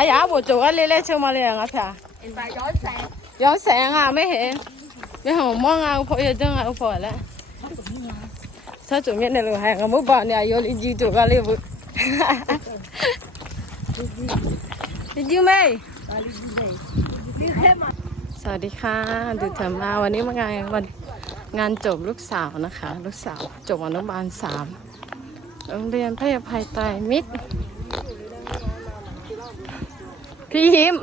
ายาบุจูก็เล่เล่เชื่อมาเลยนะพี่ย้นแสย้อนแสงอะไม่เห็นไม่เห็นมองอะอุปยจังอะอุปแล้วถ้าจุดเมียเนี่ยเราให้กัมุบอนเนี่ยย้อนอีจีจูก็เล่บุอีจีไหมสวัสดีค่ะดูเถอมาวันนี้มางานวันงานจบลูกสาวนะคะ ลูกสาวจบอนุบาลสามโรงเรียนพยาภัยไตรมิตร พี่ยิ้ม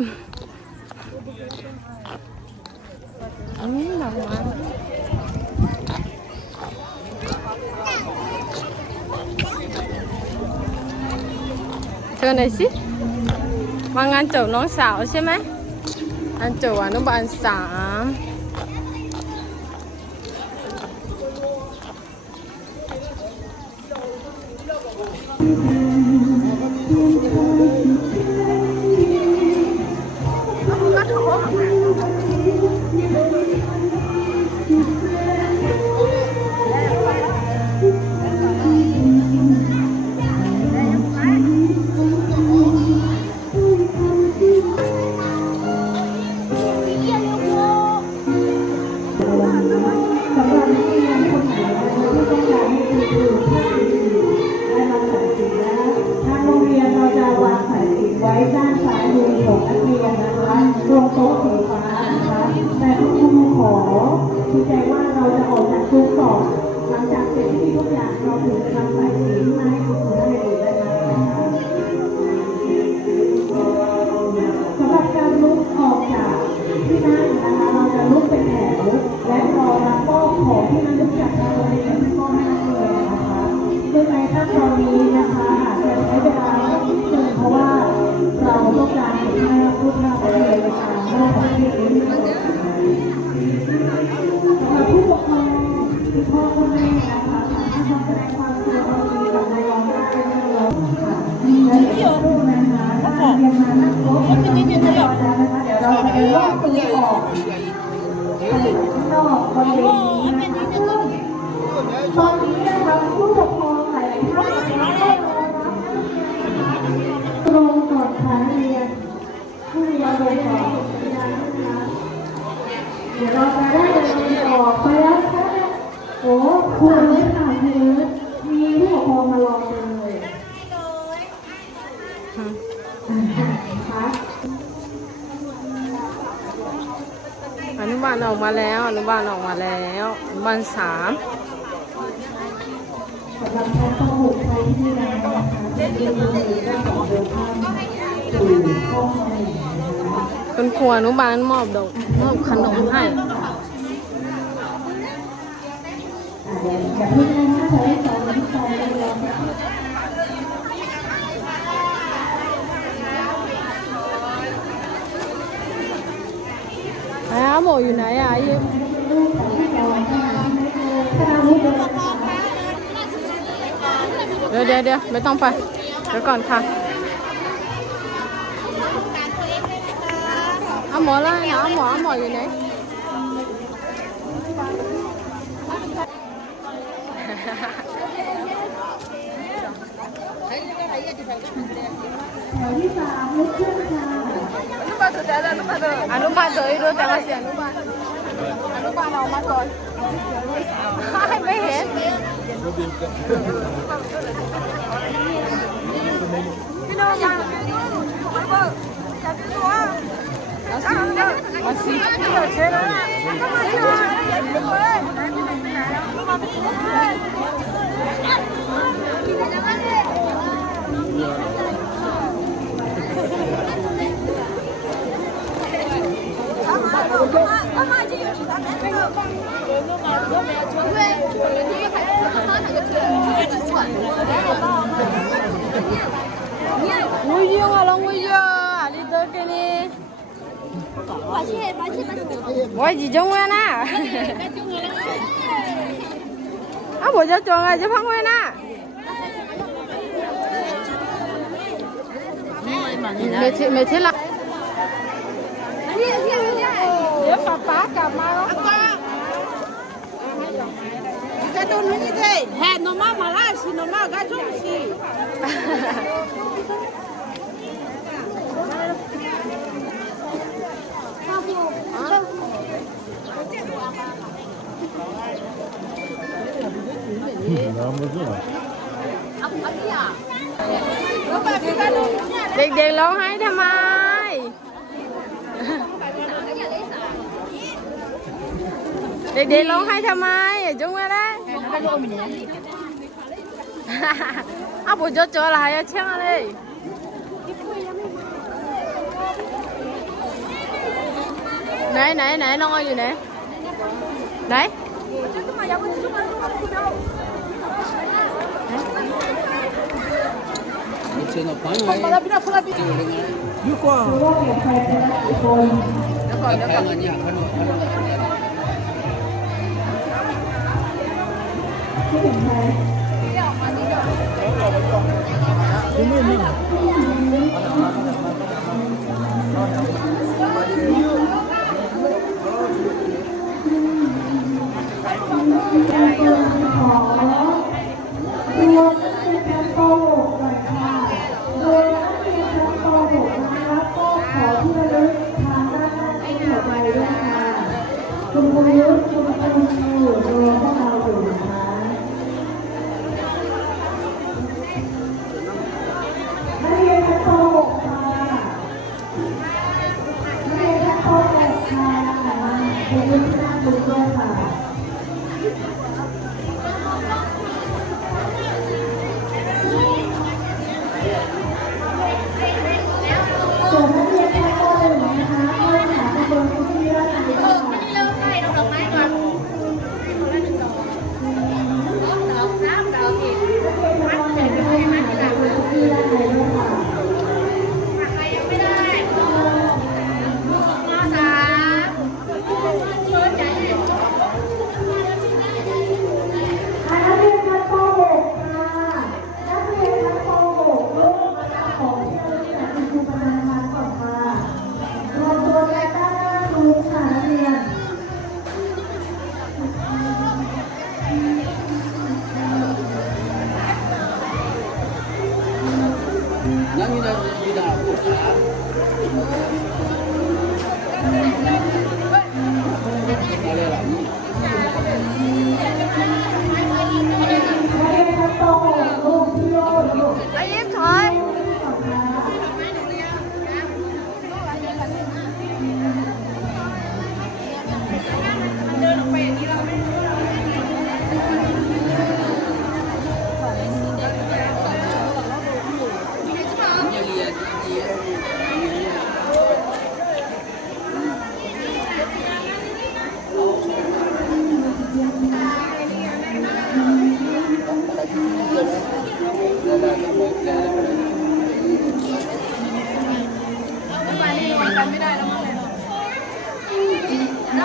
อืมหนังเธอไหนสิมางานเจ้าน้องสาวใช่ไหมงานเจ้าอนุบานสาม ใจว่าเราจะออกจากทุกข์ก่อนหลังจากเสร็จที่ทุกอย่างเราถึงจะนำสายสีมาให้คุณได้ดูได้มาสำหรับการลุกออกจากที่นั่งนะคะเราจะลุกเป็นแถวและรอรับมอบของที่นั่งทุกอย่างเราเลยไม่ต้องให้นักเลยนะคะด้วยในขั้นตอนนี้นะคะอาจจะใช้เวลาเนิดนเพราะว่าเราต้องการให้ผู้ทำเรียนในการเริ่มต้นเรียนรู้ Thank you. เดี๋ยวนะคะถ้เราเดี๋ยวปตอนนี้นะคะผู้ปคอหลยๆท่านด้ตรงก่อนขาเรียนผู้เรีโดยเดี๋ยวราจะได้ อกมาแล้วอนุบาลออกมาแล้วอนสามนคนขอามเป็นครัวอนุบาลมอบดอกมอบขนมให้ ออยู่ไหนอ่ะยิ้มเดี๋ยวเดี๋ยวเดี๋ยวไม่ต้องไป เดี๋ยวก่อนค่ะเอาหมอแล้วนะเอาหมอเอาหมออยู่ไหน Anupa rồi đó ta là gì Anupa Anupa nào mà rồi hai mấy hết. Cái đó mà Hãy subscribe cho kênh Ghiền Mì Gõ Để không bỏ lỡ những video hấp dẫn yêu à long yêu à đi tới cái này Ôi gì chung nguyên á? Á bộ cho chuồng à chứ phong nguyên á? Mẹ chị mẹ chị lắc Để bà bá cả mà đó Cái tôi nói như thế. Hè nó mà mà lại xin nó mà gái chung xì. เด็กๆร้องไห้ทำไม เด็กๆร้องไห้ทำไมจุงมาได้อาบุจจอละหายเชียงอะไรไหนไหนไหนน้องอยู่ไหน 来，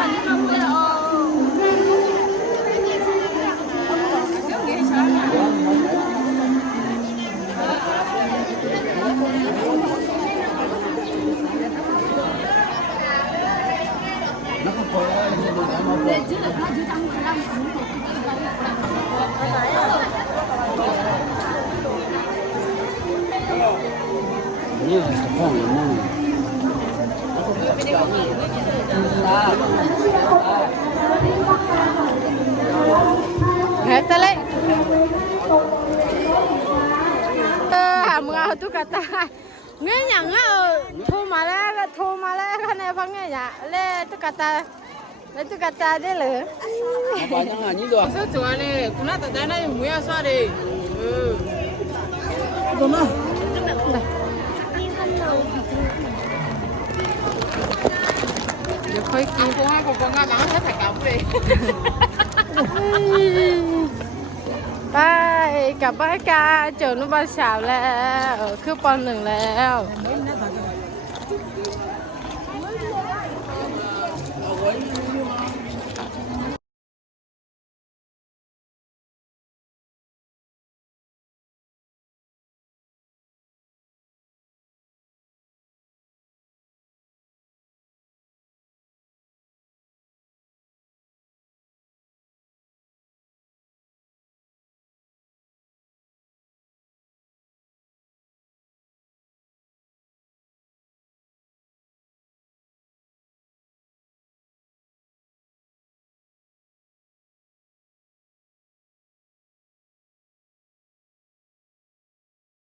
你好朋友。 ตุกตาเงี้ยอย่างเงี้ยโทรมาแล้วก็โทรมาแล้วก็ในพังเงี้ยอย่างเล่ตุกตาเล่ตุกตาได้เหรอไปทางไหนนี่ตัวสุดจวนเลยคุณน่าจะได้นะอยู่มือสวาดีเออตัวมาเดี๋ยวค่อยกินพวกให้ผมก็งานล้างแค่ใส่กาวเลยบาย กลับบ้านกันจอนุบาลสาวแล้ว คือปอนปหนึ่งแล้ว